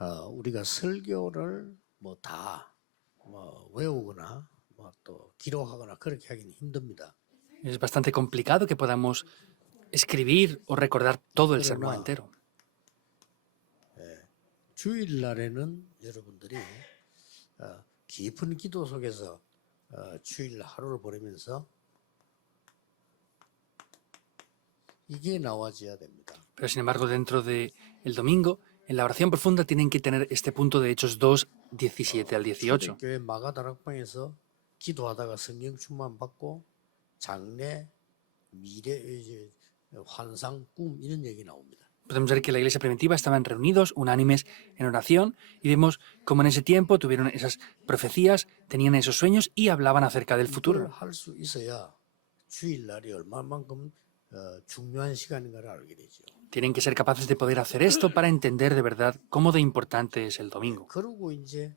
우리가 설교를 뭐 다 외우거나 뭐 또 기록하거나 그렇게 하기는 힘듭니다. Es bastante complicado que podamos escribir o recordar todo el sermón 그러나 entero. 주일날에는 여러분들이 깊은 기도 속에서 주일 하루를 보내면서 이게 나와줘야 됩니다. Pero sin embargo, dentro del domingo, en la oración profunda tienen que tener este punto de Hechos 2, 17 al 18. 초대교회 마가다락방에서 기도하다가 성령 충만 받고 장래, 미래, 이제 환상, 꿈 이런 얘기 나옵니다. Podemos ver que la iglesia primitiva estaban reunidos, unánimes en oración, y vemos cómo en ese tiempo tuvieron esas profecías, tenían esos sueños y hablaban acerca del 이걸 futuro. 할 수 있어야 주일날이 얼마만큼 중요한 시간인가를 알게 되죠. Tienen que ser capaces de poder hacer esto para entender de verdad cómo de importante es el domingo. 그리고 이제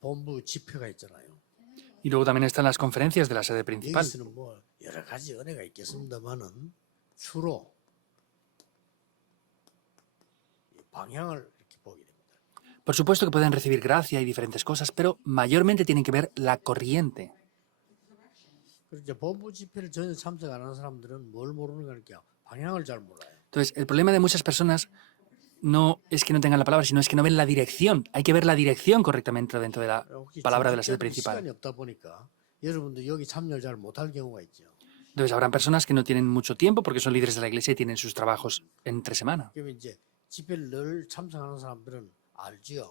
본부 집회가 있잖아요. Y luego también están las conferencias de la sede principal. 여기서는 뭐 여러 가지 은혜가 있겠습니다만은 주로 방향을 이렇게 보게 됩니다. Por supuesto que pueden recibir gracia y diferentes cosas, pero mayormente tienen que ver la corriente. 그리고 이제 본부 집회를 전혀 참석 안 하는 사람들은 뭘 모르는가 이렇게 방향을 잘 몰라요. Entonces, el problema de muchas personas no es que no tengan la palabra, sino es que no ven la dirección. Hay que ver la dirección correctamente dentro de la 혹시 palabra de la sede 시간이 principal. 없다 보니까 여러분도 여기 참여를 잘 못할 경우가 있죠. Entonces, habrán personas que no tienen mucho tiempo porque son líderes de la iglesia y tienen sus trabajos entre semana. 그러면 이제 집회를 늘 참석하는 사람들은 알지요.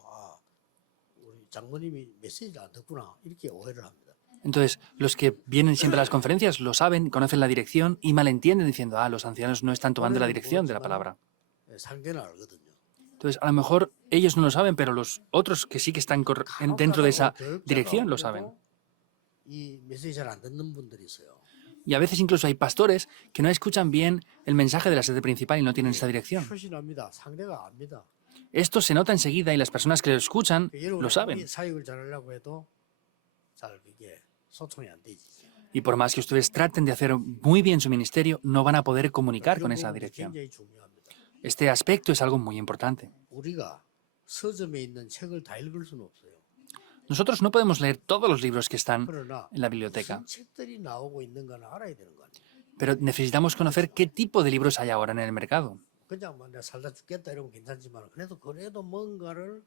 우리 장모님이 메시지를 안 듣구나 이렇게 오해를 합니다. Entonces, los que vienen siempre a las conferencias lo saben, conocen la dirección y malentienden diciendo, los ancianos no están tomando la dirección de la palabra. 상대는 알거든요. Entonces, a lo mejor ellos no lo saben, pero los otros que sí que están dentro de esa dirección lo saben. 이 메시지 잘 안 듣는 분들이 있어요. Y a veces incluso hay pastores que no escuchan bien el mensaje de la sede principal y no tienen esa dirección. 표시납니다. 상대가 압니다. Esto se nota enseguida y las personas que lo escuchan lo saben. 사역을 잘하려고 해도 잘 그게 소통이 안 되지. Y por más que ustedes traten de hacer muy bien su ministerio, no van a poder comunicar con 이런 esa 부분이 dirección. 굉장히 중요합니다. Este aspecto es algo muy importante. 우리가 서점에 있는 책을 다 읽을 수는 없어요. Nosotros no podemos leer todos los libros que están 그러나 en la biblioteca, 무슨 책들이 나오고 있는가는 알아야 되는 거 아니에요. pero necesitamos conocer qué tipo de libros hay ahora en el mercado. 그냥 뭐 내가 살다 죽겠다 이러면 괜찮지만 그래도 뭔가를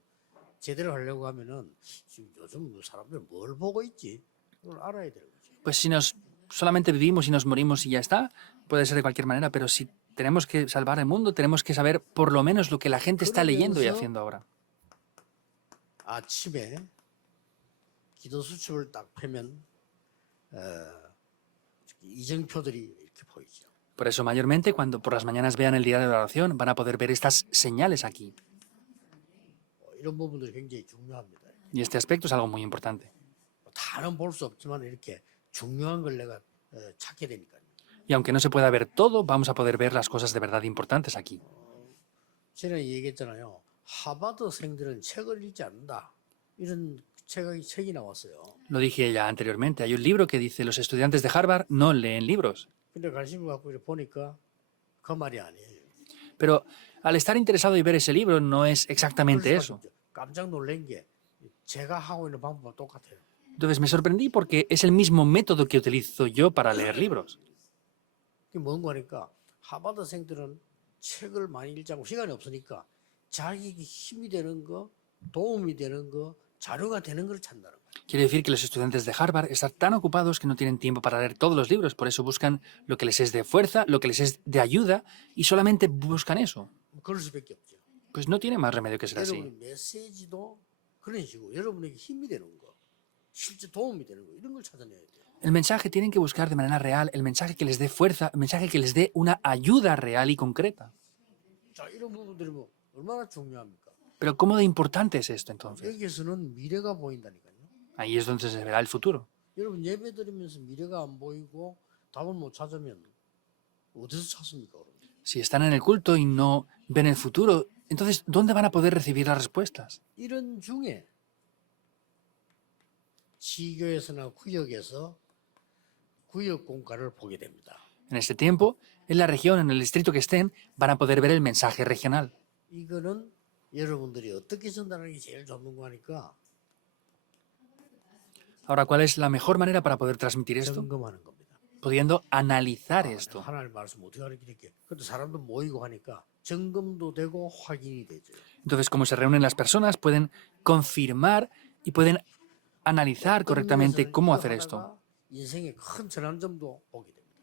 제대로 하려고 하면은 지금 요즘 사람들 뭘 보고 있지? 그걸 알아야 되는 거죠. Pues si nos solamente vivimos y nos morimos y ya está, puede ser de cualquier manera, pero si tenemos que salvar el mundo, tenemos que saber por lo menos lo que la gente está leyendo y haciendo ahora. 아침에 기도 수첩을 딱 펴면 이정표들이 이렇게 보이죠. Por eso, mayormente, cuando por las mañanas vean el diario de la oración, van a poder ver estas señales aquí. 이런 부분들이 굉장히 중요합니다. Y este aspecto es algo muy importante. 다는 볼 수 없지만 이렇게 중요한 걸 내가 찾게 되니까요. Y aunque no se pueda ver todo, vamos a poder ver las cosas de verdad importantes aquí. 전에 얘기했잖아요. 하버드생들은 책을 읽지 않는다. 이런 책이 나왔어요. Lo dije ya anteriormente. Hay un libro que dice los estudiantes de Harvard no leen libros. 근데 관심을 갖고 이렇게 보니까 그 말이 아니에요. Pero al estar interesado y ver ese libro no es exactamente eso. 깜짝 놀란 게 제가 하고 있는 방법과 똑같아요. Entonces me sorprendí porque es el mismo método que utilizo yo para leer libros. 그게 뭔가 하니까 하버드생들은 책을 많이 읽지 않고 시간이 없으니까 자기에게 힘이 되는 거, 도움이 되는 거, 자료가 되는 걸 찾는다는 거예요. Quiere decir que los estudiantes de Harvard están tan ocupados que no tienen tiempo para leer todos los libros, por eso buscan lo que les es de fuerza, lo que les es de ayuda, y solamente buscan eso. 그럴 수밖에 없죠. Pues no tiene más remedio que ser así. 여러분의 메시지도 그런 식으로 여러분에게 힘이 되는 거, 실제 도움이 되는 거 이런 걸 찾아내야 돼요. El mensaje tienen que buscar de manera real, el mensaje que les dé fuerza, el mensaje que les dé una ayuda real y concreta. 자, 이런 부분들이 뭐 얼마나 중요합니까? Pero ¿cómo de importante es esto entonces? 여기에서는 미래가 보인다니까요. Ahí es donde se verá el futuro. 여러분 예배 드리면서 미래가 안 보이고 답을 못 찾으면 어디서 찾습니까? Si están en el culto y no ven el futuro, entonces ¿dónde van a poder recibir las respuestas? 이런 중에 지교에서나 구역에서 구역 공과를 보게 됩니다. En este tiempo, en la región, en el distrito que estén, van a poder ver el mensaje regional. 이거는 여러분들이 어떻게 전달하는 게 제일 좋은 거 하니까 Ahora, ¿cuál es la mejor manera para poder transmitir esto? 점검하는 겁니다. Pudiendo analizar esto. 하나님 말씀 어떻게 가르치게? 그것도 사람도 모이고 하니까 점검도 되고 확인이 되죠. Entonces, como se reúnen las personas, pueden confirmar y pueden analizar correctamente cómo hacer esto. 인생의 큰 전환점도 보게 됩니다.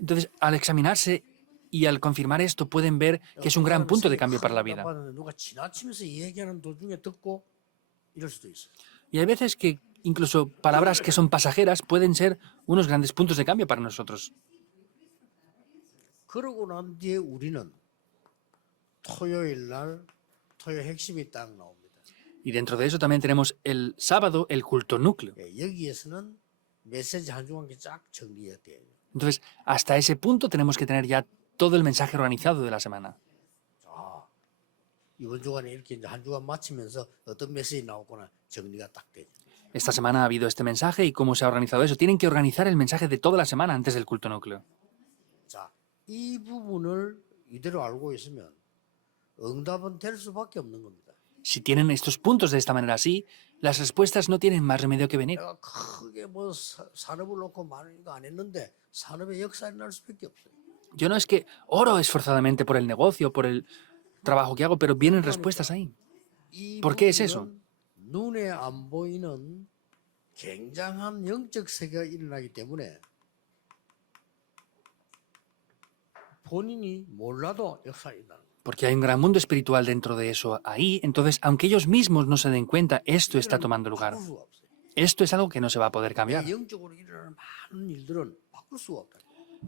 Entonces, al examinarse y al confirmar esto, pueden ver que es un gran punto de cambio para la vida. 누가 지나치면서 얘기하는 도중에 듣고 이럴 수도 있어요. Y hay veces que incluso palabras que son pasajeras pueden ser unos grandes puntos de cambio para nosotros. 그러고 난 뒤에 우리는 토요일 날 토요 핵심이 딱 나옵니다. Y dentro de eso también tenemos el sábado, el culto núcleo. 여기에서는 메시지 한 주간 쫙 정리해야 돼요. Entonces, hasta ese punto tenemos que tener ya todo el mensaje organizado de la semana. 자, 이번 주간에 이렇게 이제 한 주간 마치면서 어떤 메시지 나오거나 정리가 딱 되죠. Esta semana ha habido este mensaje y cómo se ha organizado eso. Tienen que organizar el mensaje de toda la semana antes del culto núcleo. 자, 이 부분을 이대로 알고 있으면 응답은 될 수밖에 없는 겁니다. Si tienen estos puntos de esta manera así, las respuestas no tienen más remedio que venir. 내가 크게 뭐 산업을 놓고 많은 거 안 했는데 산업의 역사가 날 수밖에 없어요. Yo no es que oro esforzadamente por el negocio, por el trabajo que hago, pero vienen respuestas ahí. 이 ¿Por qué es eso? 부분은 눈에 안 보이는 굉장한 영적 세계가 일어나기 때문에 본인이 몰라도 역사가 일어나는 거예요. Porque hay un gran mundo espiritual dentro de eso ahí, entonces, aunque ellos mismos no se den cuenta, esto está tomando lugar. 바꿀 수가 없어요. Esto es algo que no se va a poder cambiar. 영적으로 일어나는 많은 일들은 바꿀 수가 없다.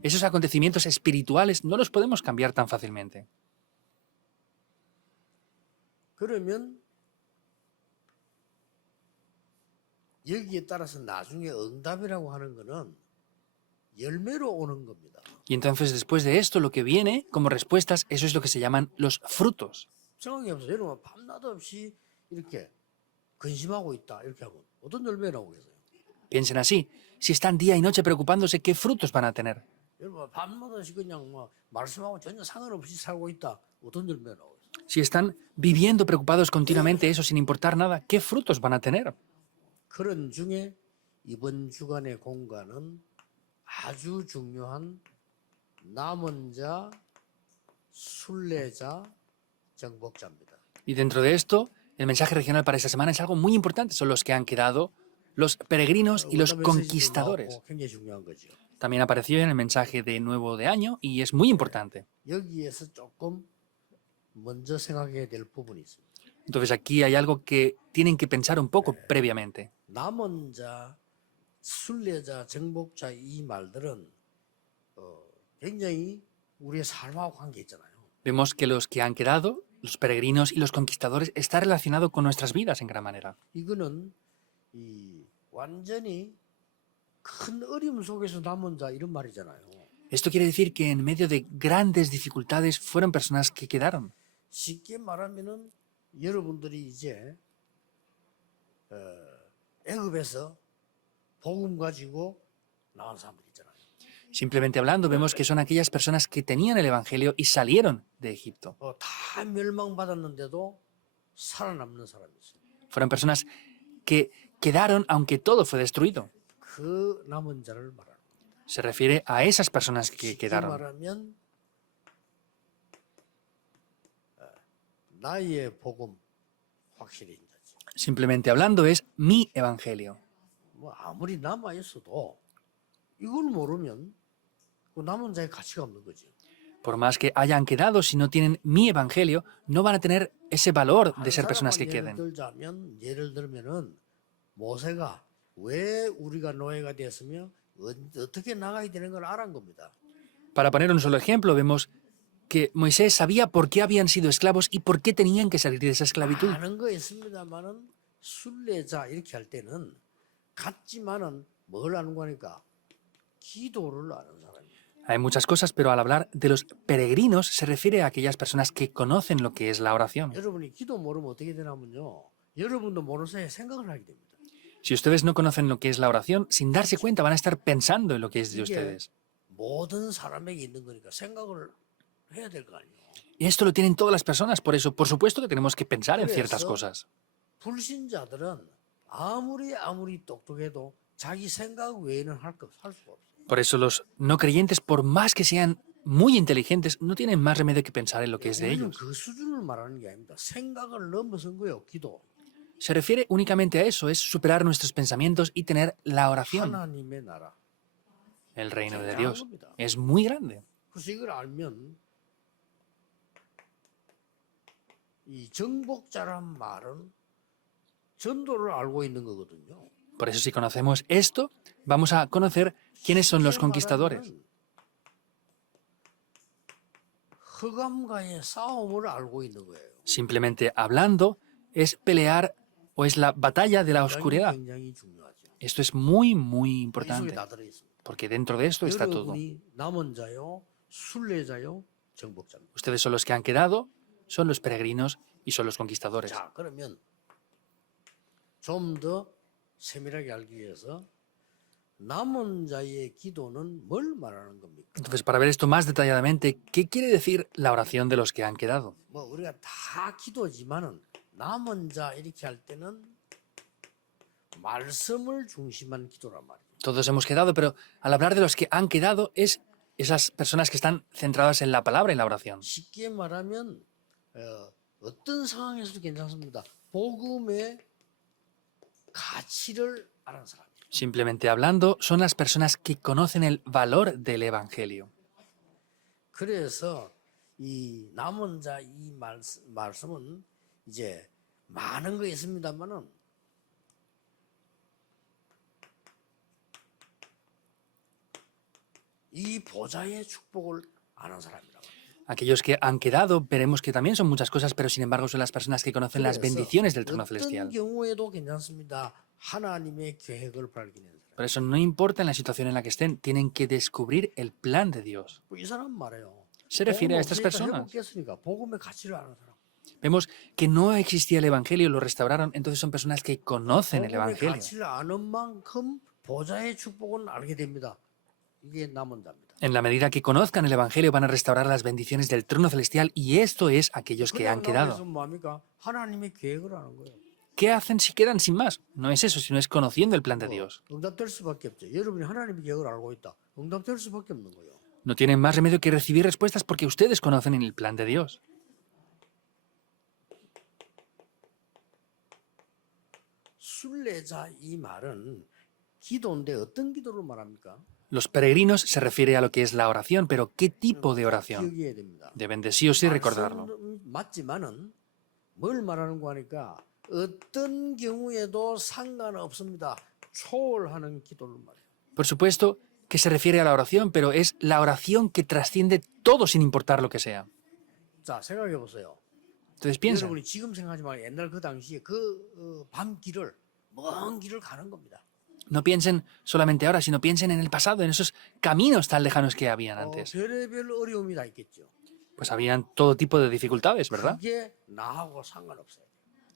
Esos acontecimientos espirituales no los podemos cambiar tan fácilmente. 그러면 여기에 따라서 나중에 응답이라고 하는 거는 열매로 오는 겁니다. Y entonces, después de esto, lo que viene como respuestas, eso es lo que se llaman los frutos. 생각해 보세요. 여러분 밤낮 없이 이렇게 근심하고 있다 이렇게 하면 어떤 열매 나오겠어요? Piensen así, si están día y noche preocupándose, ¿qué frutos van a tener? 여러분 밤낮 없이 그냥 뭐 말씀하고 전혀 상관없이 살고 있다 어떤 열매 나오겠어요? Si están viviendo preocupados continuamente eso sin importar nada, ¿qué frutos van a tener? 그런 중에 이번 주간의 공간은 아주 중요한 남은 자, 순례자, 정복자입니다. Y dentro de esto, el mensaje regional para esta semana es algo muy importante. Son los que han quedado, los peregrinos y los conquistadores. 굉장히 중요한 거죠. También apareció en el mensaje de nuevo de año y es muy importante. 여기에서 조금 먼저 생각해야 될 부분이 있습니다. Entonces aquí hay algo que tienen que pensar un poco previamente. 남은 자, 순례자, 정복자 이 말들은 굉장히 우리의 삶하고 관계 있잖아요. Vemos que los que han quedado, los peregrinos y los conquistadores, está relacionado con nuestras vidas en gran manera. 이거는 이 완전히 큰 어려움 속에서 남은 자 이런 말이잖아요. Esto quiere decir que en medio de grandes dificultades fueron personas que quedaron. 쉽게 말하면은 여러분들이 이제 애굽에서 복음 가지고 나온 사람들 있잖아요. Simplemente hablando, vemos que son aquellas personas que tenían el Evangelio y salieron de Egipto. 다 멸망받았는데도 살아남는 사람이 있어요. Fueron personas que quedaron aunque todo fue destruido. 그 남은 자를 말하는 거예요. Se refiere a esas personas que 쉽게 quedaron. 말하면 나의 복음 확실히 인자지. Simplemente hablando es mi Evangelio. 뭐 아무리 남아 있어도 이걸 모르면 그 남은 자의 가치가 없는 거죠. Por más que hayan quedado, si no tienen mi Evangelio, no van a tener ese valor de 한 ser personas que 사람만 queden. 예를 들면은 모세가 왜 우리가 노예가 됐으며 어떻게 나가야 되는 걸 알은 겁니다. Para poner un solo ejemplo, vemos que Moisés sabía por qué habían sido esclavos y por qué tenían que salir de esa esclavitud. 아는 거 있습니다만은 순례자 이렇게 할 때는 같지만은 뭘 아는 거니까 기도를 아는 사람이에요. Hay muchas cosas, pero al hablar de los peregrinos se refiere a aquellas personas que conocen lo que es la oración. 여러분이 기도 모르면 어떻게 되냐면요. 여러분도 모르는 사이에 생각을 하게 됩니다. Si ustedes no conocen lo que es la oración, sin darse cuenta van a estar pensando en lo que es de 이게 ustedes. 모든 사람에게 있는 거니까 생각을 해야 될 거 아니에요. Y esto lo tienen todas las personas, por eso, por supuesto que tenemos que pensar en ciertas 그래서 cosas. 불신자들은 아무리 똑똑해도 자기 생각 외에는 할 수가 없어요. Por eso los no creyentes, por más que sean muy inteligentes, no tienen más remedio que pensar en lo que es de 우리는 ellos. 그 수준을 말하는 게 아닙니다. 생각을 넘어선 거예요, 기도. Se refiere únicamente a eso, es superar nuestros pensamientos y tener la oración. 하나님의 나라. El reino de 굉장한 Dios 겁니다. es muy grande. 그래서 이걸 알면 이 정복자란 말은 전도를 알고 있는 거거든요. Por eso si conocemos esto, vamos a conocer quiénes son los 쉽게 conquistadores. 말하면 흑암과의 싸움을 알고 있는 거예요. Simplemente hablando, es pelear o es la batalla de la oscuridad. 굉장히 중요하죠. Esto es muy, muy 이 속에 importante, 다 들어 있습니다. porque dentro de esto está todo. 여러분이 남은 자요, 순례자요, 정복자입니다. Ustedes son los que han quedado, son los peregrinos y son los conquistadores. 자, 그러면 좀 더 세밀하게 알기 위해서 남은 자의 기도는 뭘 말하는 겁니까? Entonces, para ver esto más detalladamente, ¿qué quiere decir la oración de los que han quedado? 뭐 우리가 다 기도지만은 남은 자 이렇게 할 때는 말씀을 중심한 기도란 말이에요. Todos hemos quedado, pero al hablar de los que han quedado es esas personas que están centradas en la palabra y la oración. 쉽게 말하면 어떤 상황에서도 괜찮습니다. 복음의 가치를 아는 사람. Simplemente hablando, son las personas que conocen el valor del Evangelio. 그래서 이 남은 자 이 말씀은 이제 많은 거 있습니다만은 이 보좌의 축복을 아는 사람이라고. Aquellos que han quedado, veremos que también son muchas cosas, pero sin embargo son las personas que conocen las bendiciones del trono 어떤 celestial. 경우에도 괜찮습니다. 하나님의 계획을 발견하는 사람. Por eso no importa en la situación en la que estén, tienen que descubrir el plan de Dios. 이 사람 말해요. Se refiere a estas 복음 personas. 없으니까 회복했으니까 복음의 가치를 아는 사람. Vemos que no existía el Evangelio, lo restauraron, entonces son personas que conocen el 복음의 Evangelio. 가치를 아는 만큼 보좌의 축복은 알게 됩니다. 이게 남은 자입니다. En la medida que conozcan el Evangelio van a restaurar las bendiciones del trono celestial y esto es aquellos que han 그래서 quedado. 뭡니까? 하나님의 계획을 아는 거예요. ¿Qué hacen si quedan sin más? No es eso, sino es conociendo el plan de Dios. 응답될 수밖에 없죠. 여러분이 하나님의 계획을 알고 있다. 응답될 수밖에 없는 거예요. No tienen más remedio que recibir respuestas porque ustedes conocen el plan de Dios. 순례자 이 말은 기도인데 어떤 기도를 말합니까? Los peregrinos se refiere a lo que es la oración, pero ¿qué tipo de oración? 기억해야 됩니다. Deben de sí o sí recordarlo. 말씀은 맞지만은 뭘 말하는 거 하니까 어떤 경우에도 상관없습니다. 초월하는 기도를 말해요. Por supuesto que se refiere a la oración, pero es la oración que trasciende todo sin importar lo que sea. 자, 생각해 보세요. Entonces piensen, 여러분이 지금 생각하지 말고 옛날 그 당시에 그 밤길을 먼 길을 가는 겁니다. no piensen solamente ahora, sino piensen en el pasado, en esos caminos tan lejanos que habían antes. 별의별 어려움이 다 있겠죠. Pues habían todo tipo de dificultades, ¿verdad? 그게 나하고 상관없어요.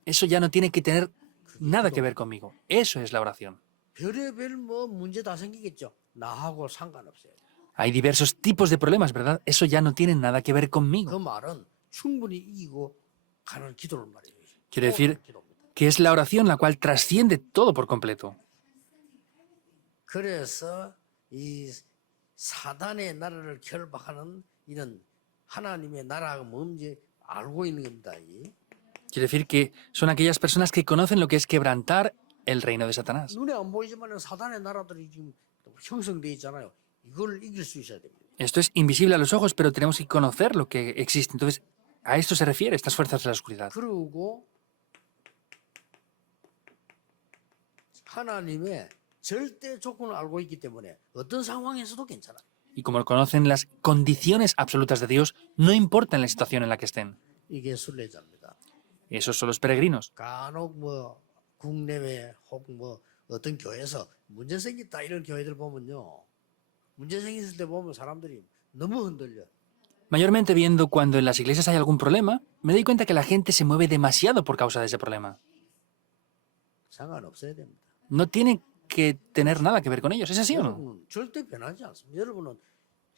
Eso ya no tiene que tener nada que ver conmigo. Eso es la oración. 별의별 뭐 문제 다 생기겠죠. 나하고 상관없어요. Hay diversos tipos de problemas, ¿verdad? Eso ya no tiene nada que ver 그 conmigo. 말은 충분히 이기고 가는 기도를 말해요. Quiere decir 기도입니다. que es la oración la cual trasciende todo por completo. 그래서 이 사단의 나라를 결박하는 이런 하나님의 나라가 뭔지 알고 있는 겁니다. Quiere decir que son aquellas personas que conocen lo que es quebrantar el reino de Satanás. 눈에 안 보이지만 사단의 나라들이 지금 형성돼 있잖아요. 이걸 이길 수 있어야 됩니다. Esto es invisible a los ojos, pero tenemos que conocer lo que existe. Entonces, a esto se refiere, estas fuerzas de la oscuridad. 그리고 하나님의 절대 조건을 알고 있기 때문에 어떤 상황에서도 괜찮아요. Y como conocen las condiciones absolutas de Dios, no importa en la situación en la que estén. 이게 순례자입니다. Esos son los peregrinos. 간혹 뭐 국내외 혹은 뭐 어떤 교회에서 문제 생겼다 이런 교회들 보면요. 문제 생겼을 때 보면 사람들이 너무 흔들려. Mayormente viendo cuando en las iglesias hay algún problema, me doy cuenta que la gente se mueve demasiado por causa de ese problema. 상관없어야 됩니다. No tiene que tener nada que ver con ellos. ¿Es así o no? 여러분은 절대 변하지 않습니다. 여러분은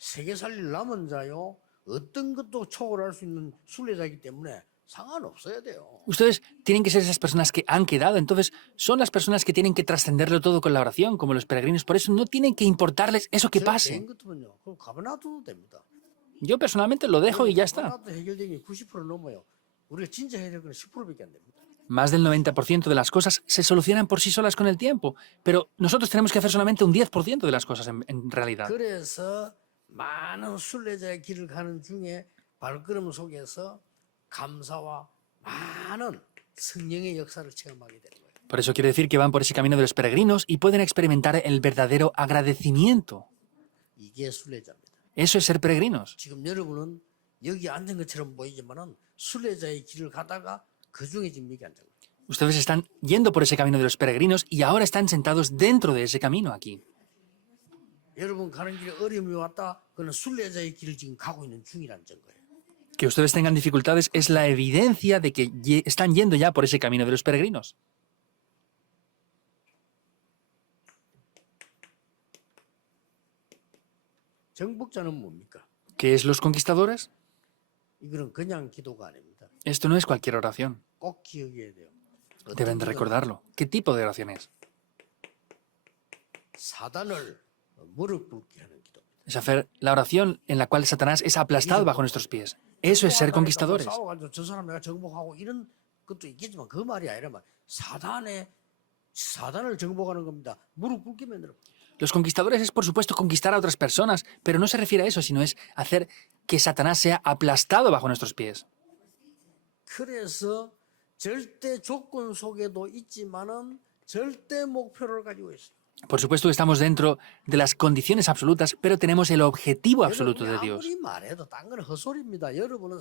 세계 살릴 남은 자요. 어떤 것도 초월할 수 있는 순례자이기 때문에 상관없어야 돼요. Ustedes tienen que ser esas personas que han quedado, entonces son las personas que tienen que trascenderlo todo con la oración, como los peregrinos. Por eso no tienen que importarles eso que 저 pase. 개인 같으면요. 그럼 가만놔둬도 됩니다. Yo personalmente lo dejo y ya está. 가만놔도 해결되는 게 90% 넘어요. 우리가 진짜 해야 될 건 10%밖에 안 됩니다. Más del 90% de las cosas se solucionan por sí solas con el tiempo, pero nosotros tenemos que hacer solamente un 10% de las cosas en realidad. 그래서 많은 순례자의 길을 가는 중에 발걸음 속에서 감사와 많은 성령의 역사를 체험하게 되는 거예요. Por eso quiero decir que van por ese camino de los peregrinos y pueden experimentar el verdadero agradecimiento. 이게 순례자입니다. Eso es ser peregrinos. 지금 여러분은 여기 앉은 것처럼 보이지만은 순례자의 길을 가다가 그 중에 지금 여기 앉은 거예요. Ustedes están yendo por ese camino de los peregrinos y ahora están sentados dentro de ese camino aquí. 여러분 가는 길에 어려움이 왔다. 그는 순례자의 길을 지금 가고 있는 중이라는 증거예요. Que ustedes tengan dificultades es la evidencia de que están yendo ya por ese camino de los peregrinos. 정복자는 뭡니까? ¿Qué es los conquistadores? 이거는 그냥 기도가 아닙니다. Esto no es cualquier oración. 꼭 기억해야 돼요. Deben de recordarlo. ¿Qué tipo de oración es? 사단을 무릎 꿇게 하는 기도. Es hacer la oración en la cual Satanás es aplastado bajo nuestros pies. Eso es ser conquistadores. 싸워가지고 저 사람 내가 정복하고 이런 것도 있겠지만 그 말이 아니라 말 사단을 정복하는 겁니다. 무릎 꿇게 만들어. Los conquistadores es, por supuesto, conquistar a otras personas, pero no se refiere a eso, sino es hacer que Satanás sea aplastado bajo nuestros pies. 그래서 절대 조건 속에도 있지만은 절대 목표를 가지고 있어요. Por supuesto que estamos dentro de las condiciones absolutas, pero tenemos el objetivo absoluto de Dios. 아무리 말해도 딴 건 헛소리입니다. 여러분은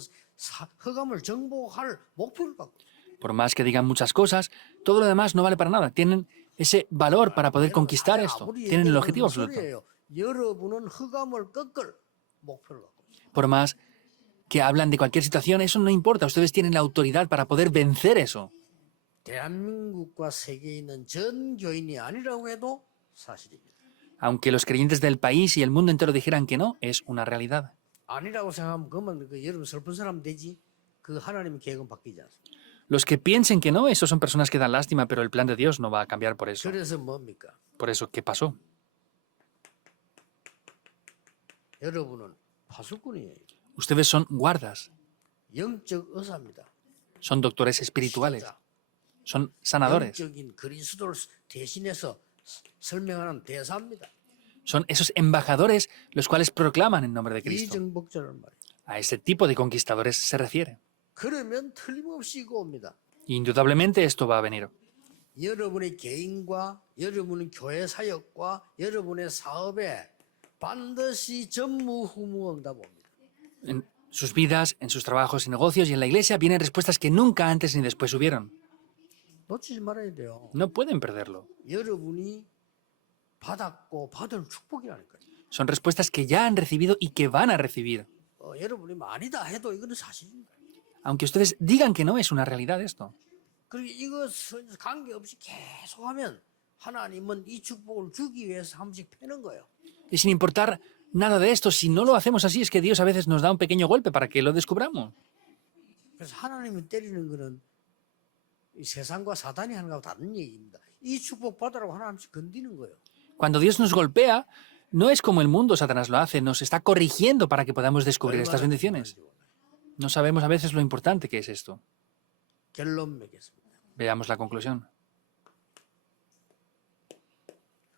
흑암을 정복할 목표를 갖고. Por más que digan muchas cosas, todo lo demás no vale para nada. Tienen ese valor para poder conquistar esto. Tienen el objetivo absoluto. 여러분은 흑암을 꺾을 목표를 갖고 있어요. Por más que hablan de cualquier situación, eso no importa. Ustedes tienen la autoridad para poder vencer eso. 대한민국과 세계에 있는 전 교인이 아니라고 해도 사실입니다. Aunque los creyentes del país y el mundo entero dijeran que no, es una realidad. 아니라고 생각하면 그만 여러분 슬픈 사람 되지. 그 하나님의 계획은 바뀌지 않습니다. Los que piensen que no, esos son personas que dan lástima, pero el plan de Dios no va a cambiar por eso. 그래서 뭡니까? Por eso, ¿qué pasó? 여러분은 파수꾼이에요. Ustedes son guardas, 영적 의사입니다. son doctores espirituales, son sanadores, 영적인 그리스도를 대신해서 설명하는 대사입니다. son esos embajadores los cuales proclaman en nombre de 이 Cristo. 정복자란 말이에요. A ese tipo de conquistadores se refiere. 그러면 틀림없이 이거 옵니다. Indudablemente esto va a venir. 여러분의 개인과 여러분의 교회 사역과 여러분의 사업에 반드시 전무후무응답 옵니다. En sus vidas, en sus trabajos y negocios y en la iglesia vienen respuestas que nunca antes ni después hubieron. 놓치지 말아야 돼요. No pueden perderlo. 여러분이 받았고 받을 축복이라니까요. Son respuestas que ya han recibido y que van a recibir. 여러분이 아니다 해도 이거는 사실입니다. Aunque ustedes digan que no, es una realidad esto. 그리고 이것을 관계없이 계속하면 하나님은 이 축복을 주기 위해서 한 번씩 패는 거예요. Y sin importar nada de esto, si no lo hacemos así, es que Dios a veces nos da un pequeño golpe para que lo descubramos. 그래서 하나님이 때리는 거는 이 세상과 사단이 하는 거하고 다른 얘기입니다. 이 축복 받으라고 하나님씩 건드리는 거예요. Cuando Dios nos golpea, no es como el mundo Satanás lo hace, nos está corrigiendo para que podamos descubrir estas bendiciones. No sabemos a veces lo importante que es esto. 결론 맺겠습니다. Veamos la conclusión.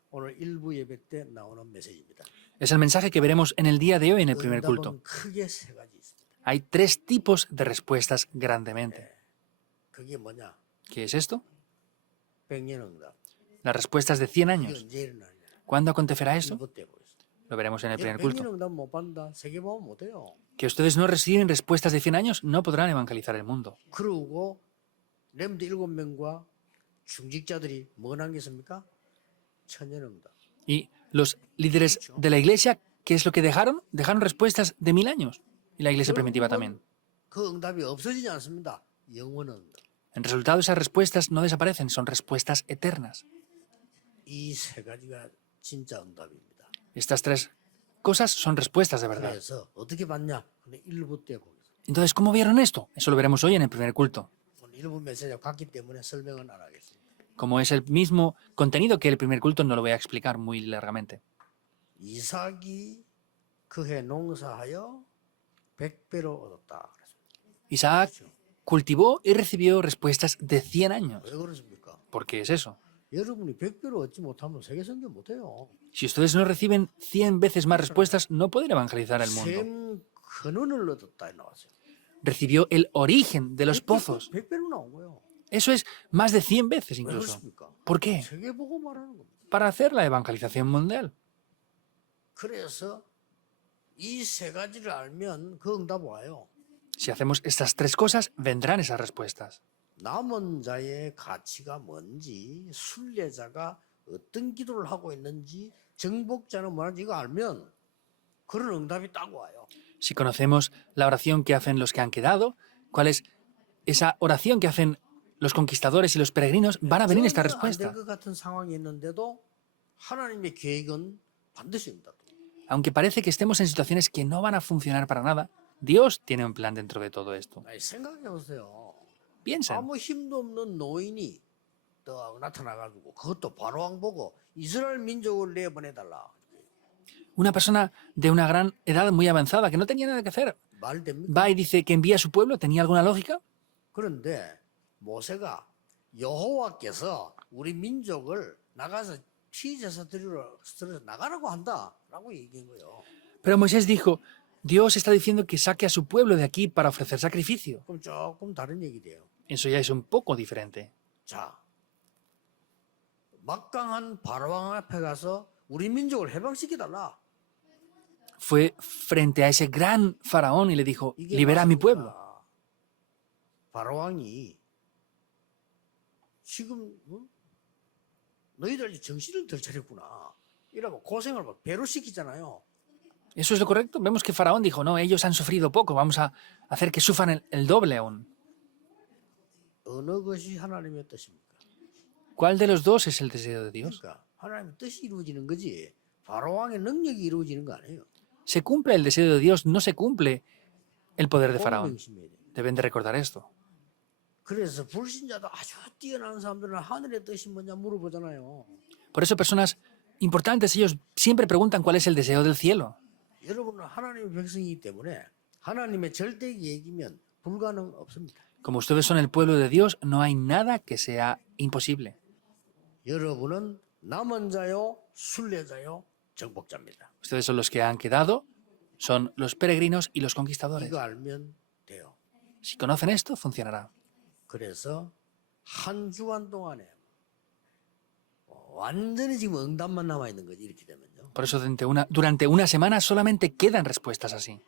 오늘 일부 예배 때 나오는 메시지입니다. Es el mensaje que veremos en el día de hoy en el primer culto. 응답은 크게 세 가지 있습니다. Hay 3 tipos de respuestas grandemente. 그게 뭐냐? ¿Qué es esto? 백년응답. Las respuestas de 100 이게 años. 언제 일어나냐? ¿Cuándo acontecerá eso? 일부 때 보겠습니다. Lo veremos en el primer culto. 백년응답 못 받는다. 세계 보면 못해요. Que ustedes no reciben respuestas de 100 años, no podrán evangelizar el mundo. 그러고 렘드 7명과 중직자들이 뭐 남겼습니까? 천년응답. Y los líderes de la iglesia, ¿qué es lo que dejaron? Dejaron respuestas de 1000 años. Y la iglesia primitiva también. 그 응답이 없어지지 않습니다. 영원한 응답. En resultado, esas respuestas no desaparecen, son respuestas eternas. 이 세 가지가 진짜 응답입니다. Estas 3 cosas son respuestas de verdad. 그래서 어떻게 봤냐? 근데 일부 때 보겠습니다. Entonces, ¿cómo vieron esto? Eso lo veremos hoy en el primer culto. 오늘 일부 메시지가 같기 때문에 설명은 안 하겠습니다. Como es el mismo contenido que el primer culto, no lo voy a explicar muy largamente. 이삭이 그해 농사하여 100배로 얻었다. 그랬습니다. Isaac cultivó y recibió respuestas de 100 años. 왜 그렇습니까? ¿Por qué es eso? 여러분이 100배로 얻지 못하면 세계 선교 못해요. Si ustedes no reciben 100 veces más respuestas, no pueden evangelizar el mundo. 샘 근원을 얻었다 나왔어요. Recibió el origen de los pozos. 100배로 나온 거예요. Eso es más de 100 veces 왜 incluso. 그렇습니까? ¿Por qué? 세계 보고 말하는 겁니다. Para hacer la evangelización mundial. 그래서 이 세 가지를 알면 그 응답 와요. Si hacemos estas tres cosas, vendrán esas respuestas. 남은 자의 가치가 뭔지, 순례자가 어떤 기도를 하고 있는지, 정복자는 뭐하는지 이거 알면 그런 응답이 딱 와요. Si conocemos la oración que hacen los que han quedado, cuál es esa oración que hacen los conquistadores y los peregrinos, van a venir esta respuesta. 안될 것 같은 상황이 있는데도 하나님의 계획은 반드시 응답. Aunque parece que estemos en situaciones que no van a funcionar para nada, Dios tiene un plan dentro de todo esto. 아니, 생각해 보세요. Piensen, 아무 힘도 없는 노인이 또 나타나가지고 그것도 바로왕 보고 이스라엘 민족을 내보내달라. una persona de una gran edad muy avanzada que no tenía nada que hacer, 말 됩니까? va y dice que envía a su pueblo, ¿tenía alguna lógica? 그런데 모세가 여호와께서 우리 민족을 나가서 피제사 드리러 나가라고 한다라고 얘기한 거예요. Pero Moisés dijo, Dios está diciendo que saque a su pueblo de aquí para ofrecer sacrificio. 그럼 조금 다른 얘기 돼요. Eso ya es un poco diferente. 자, 막강한 바로왕 앞에 가서 우리 민족을 해방시켜달라. Fue frente a ese gran faraón y le dijo, 이게 libera a mi pueblo. 맞습니까? 바로왕이 지금 너희들 정신을 덜 차렸구나. 이러고 고생을 막 배로 시키잖아요. ¿Eso es lo correcto? Vemos que Faraón dijo, no, ellos han sufrido poco, vamos a hacer que sufran el doble aún. 어느 것이 하나님의 뜻입니까? ¿Cuál de los dos es el deseo de Dios? 그러니까 하나님의 뜻이 이루어지는 거지. 바로왕의 능력이 이루어지는 거 아니에요. Se cumple el deseo de Dios, no se cumple el poder de Faraón. 명심해야 돼. Deben de recordar esto. 그래서 불신자도 아주 뛰어난 사람들은 하늘의 뜻이 뭐냐 물어보잖아요. Por eso personas importantes, ellos siempre preguntan cuál es el deseo del cielo. 여러분은 하나님의 백성이기 때문에 하나님의 절대 계획이면 불가능 없습니다. Como ustedes son el pueblo de Dios, no hay nada que sea imposible. 여러분은 남은 자요, 순례자요, 정복자입니다. Ustedes son los que han quedado, son los peregrinos y los conquistadores. 이거 알면 돼요. Si conocen esto, funcionará. 그래서 한 주간 동안에 완전히 지금 응답만 남아 있는 거지 이렇게 되면요. Por eso durante una semana solamente quedan respuestas así.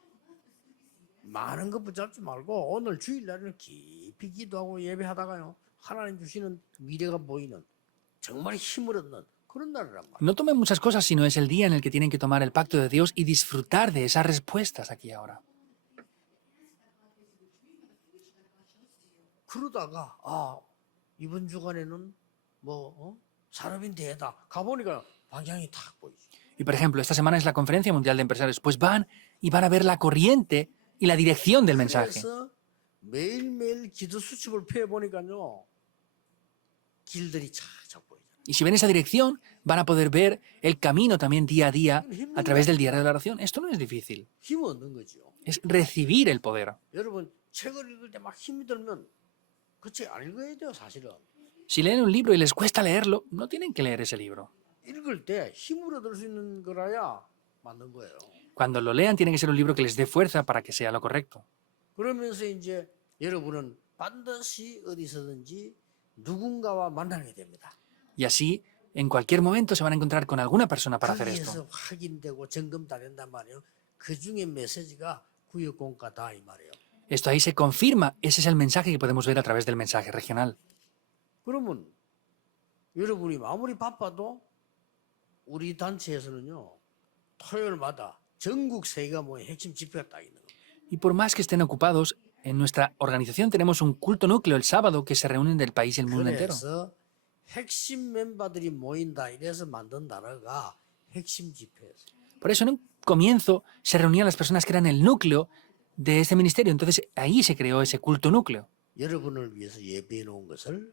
많은 거 붙잡지 말고 오늘 주일날은 깊이 기도하고 예배하다가요. 하나님 주시는 미래가 보이는 정말 힘을 얻는 그런 날이란 말이에요. No tomen muchas cosas, sino es el día en el que tienen que tomar el pacto de Dios y disfrutar de esas respuestas aquí ahora. 그러다가 이번 주간에는 산업인 대회다. 가보니까 방향이 탁 보이지. Y por ejemplo, esta semana es la Conferencia Mundial de Empresarios. Pues van y van a ver la corriente y la dirección del mensaje. 그래서 매일매일 기도 수첩을 펴보니까요. 길들이 착착 보이죠. Y si ven esa dirección, van a poder ver el camino también día a día a través del diario de la oración. Esto no es difícil. 힘 얻는 거죠. Es recibir el poder. 여러분 책을 읽을 때 막 힘이 들면 그 책 안 읽어야 돼요 사실은. Si leen un libro y les cuesta leerlo, no tienen que leer ese libro. 읽을 때 힘을 얻을 수 있는 거라야 맞는 거예요. Cuando lo lean, tiene que ser un libro que les dé fuerza para que sea lo correcto. 그러면서 이제 여러분은 반드시 어디서든지 누군가와 만나게 됩니다. Y así, en cualquier momento se van a encontrar con alguna persona para hacer esto. 거기에서 확인되고 점검 다 된단 말이에요. 그 중에 메시지가 구역공과다 이 말이에요. Esto ahí se confirma. Ese es el mensaje que podemos ver a través del mensaje regional. 그러면 여러분이 아무리 바빠도 우리 단체에서는요 토요일마다 전국 세계가 모인 핵심 집회가 딱 있는 거예요. Y por más que estén ocupados, en nuestra organización tenemos un culto núcleo el sábado que se reúnen del país y el mundo entero. 그래서 핵심 멤버들이 모인다 이래서 만든 단어가 핵심 집회였어요. Por eso en un comienzo se reunían las personas que eran el núcleo de este ministerio. Entonces ahí se creó ese culto núcleo. 여러분을 위해서 예배해 놓은 것을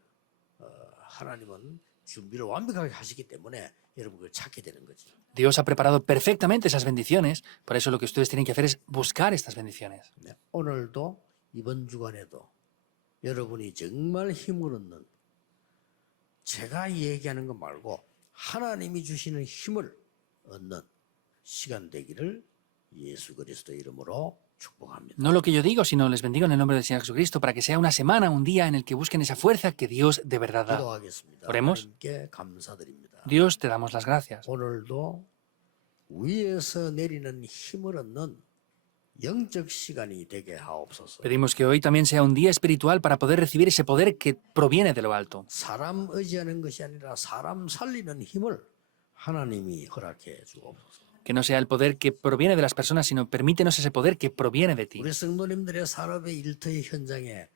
하나님은 준비를 완벽하게 하시기 때문에 여러분 그걸 찾게 되는 거죠. Dios ha preparado perfectamente esas bendiciones. Por eso lo que ustedes tienen que hacer es buscar estas bendiciones. 네, 오늘도 이번 주간에도 여러분이 정말 힘을 얻는 제가 얘기하는 것 말고 하나님이 주시는 힘을 얻는 시간 되기를 예수 그리스도 이름으로 축복합니다. No lo que yo digo, sino les bendigo en el nombre del Señor Jesucristo para que sea una semana, un día en el que busquen esa fuerza que Dios de verdad da. 기도하겠습니다. Oremos. 하나님께 감사드립니다. Dios, te damos las gracias. 오늘도 위에서 내리는 힘을 얻는 영적 시간이 되게 하옵소서. Pedimos que hoy también sea un día espiritual para poder recibir ese poder que proviene de lo alto. 사람 의지하는 것이 아니라 사람 살리는 힘을 하나님이 허락해 주옵소서. Que no sea el poder que proviene de las personas, sino permítenos ese poder que proviene de ti. 우리 성도님들의 산업의 일터의 현장에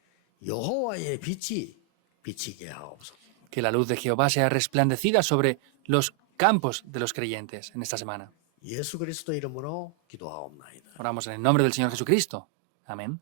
여호와의 빛이 비치게 하옵소서. Que la luz de Jehová sea resplandecida sobre los campos de los creyentes en esta semana. 예수 그리스도 이름으로 기도하옵나이다. Oramos en el nombre del Señor Jesucristo. Amén.